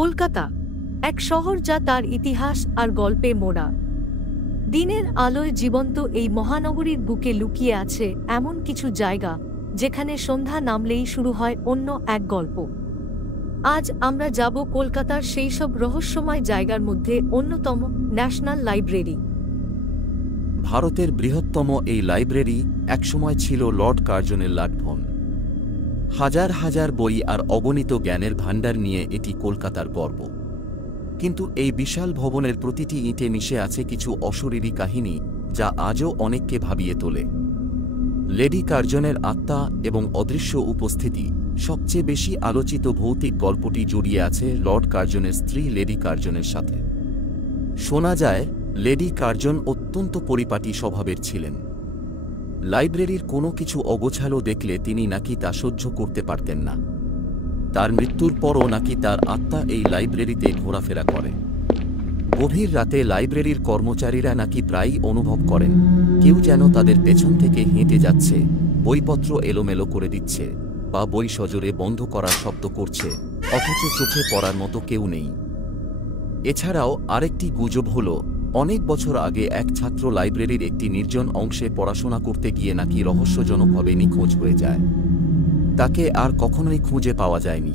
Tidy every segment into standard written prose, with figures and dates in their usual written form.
কলকাতা, এক শহর যা তার ইতিহাস আর গল্পে মোড়া। দিনের আলোয় জীবন্ত এই মহানগরীর বুকে লুকিয়ে আছে এমন কিছু জায়গা যেখানে সন্ধ্যা নামলেই শুরু হয় অন্য এক গল্প। আজ আমরা যাব কলকাতার সেই সব রহস্যময় জায়গার মধ্যে অন্যতম ন্যাশনাল লাইব্রেরি। ভারতের বৃহত্তম এই লাইব্রেরি একসময় ছিল লর্ড কার্জনের লাঠভন। হাজার হাজার বই আর অগণিত জ্ঞানের ভাণ্ডার নিয়ে এটি কলকাতার গর্ব। কিন্তু এই বিশাল ভবনের প্রতিটি ইঁটে মিশে আছে কিছু অশরীরী কাহিনী, যা আজও অনেককে ভাবিয়ে তোলে। লেডি কার্জনের আত্মা এবং অদৃশ্য উপস্থিতি। সবচেয়ে বেশি আলোচিত ভৌতিক গল্পটি জড়িয়ে আছে লর্ড কার্জনের স্ত্রী লেডি কার্জনের সাথে। শোনা যায়, লেডি কার্জন অত্যন্ত পরিপাটি স্বভাবের ছিলেন। লাইব্রেরির কোনো কিছু অগোছালো দেখলে তিনি নাকি তা সহ্য করতে পারতেন না। তার মৃত্যুর পরও নাকি তার আত্মা এই লাইব্রেরিতে ঘোরাফেরা করে। গভীর রাতে লাইব্রেরির কর্মচারীরা নাকি প্রায়ই অনুভব করেন কেউ যেন তাদের পেছন থেকে হেঁটে যাচ্ছে, বইপত্র এলোমেলো করে দিচ্ছে, বা বই সজোরে বন্ধ করার শব্দ করছে, অথচ চোখে পড়ার মতো কেউ নেই। এছাড়াও আরেকটি গুজব হল, অনেক বছর আগে এক ছাত্র লাইব্রেরির একটি নির্জন অংশে পড়াশোনা করতে গিয়ে নাকি রহস্যজনকভাবে নিখোঁজ হয়ে যায়। তাকে আর কখনোই খুঁজে পাওয়া যায়নি।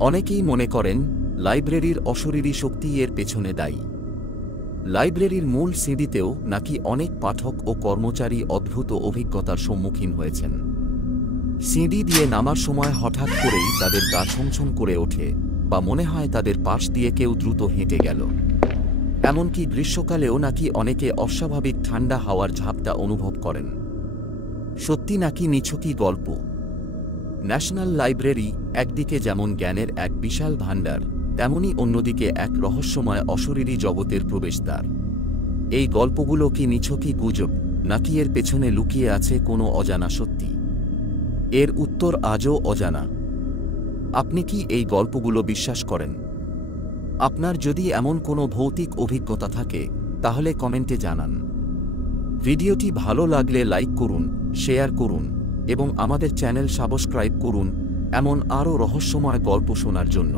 অনেকেই মনে করেন লাইব্রেরির অশরীরী শক্তি এর পেছনে দায়ী। লাইব্রেরির মূল সিঁড়িতেও নাকি অনেক পাঠক ও কর্মচারী অদ্ভুত অভিজ্ঞতার সম্মুখীন হয়েছেন। সিঁড়ি দিয়ে নামার সময় হঠাৎ করেই তাদের গা ছমছম করে ওঠে, বা মনে হয় তাদের পাশ দিয়ে কেউ দ্রুত হেঁটে গেল। এমনকি গ্রীষ্মকালেও নাকি অনেকে অস্বাভাবিক ঠান্ডা হাওয়ার ঝাপটা অনুভব করেন। সত্যি নাকি নিছকই গল্প? ন্যাশনাল লাইব্রেরি একদিকে যেমন জ্ঞানের এক বিশাল ভাণ্ডার, তেমনি অন্যদিকে এক রহস্যময় অশরীরী জগতের প্রবেশদ্বার। এই গল্পগুলো কি নিছকই গুজব, নাকি এর পেছনে লুকিয়ে আছে কোনো অজানা সত্যি? এর উত্তর আজও অজানা। আপনি কি এই গল্পগুলো বিশ্বাস করেন? আপনার যদি এমন কোনো ভৌতিক অভিজ্ঞতা থাকে, তাহলে কমেন্টে জানান। ভিডিওটি ভালো লাগলে লাইক করুন, শেয়ার করুন এবং আমাদের চ্যানেল সাবস্ক্রাইব করুন এমন আরও রহস্যময় গল্প শোনার জন্য।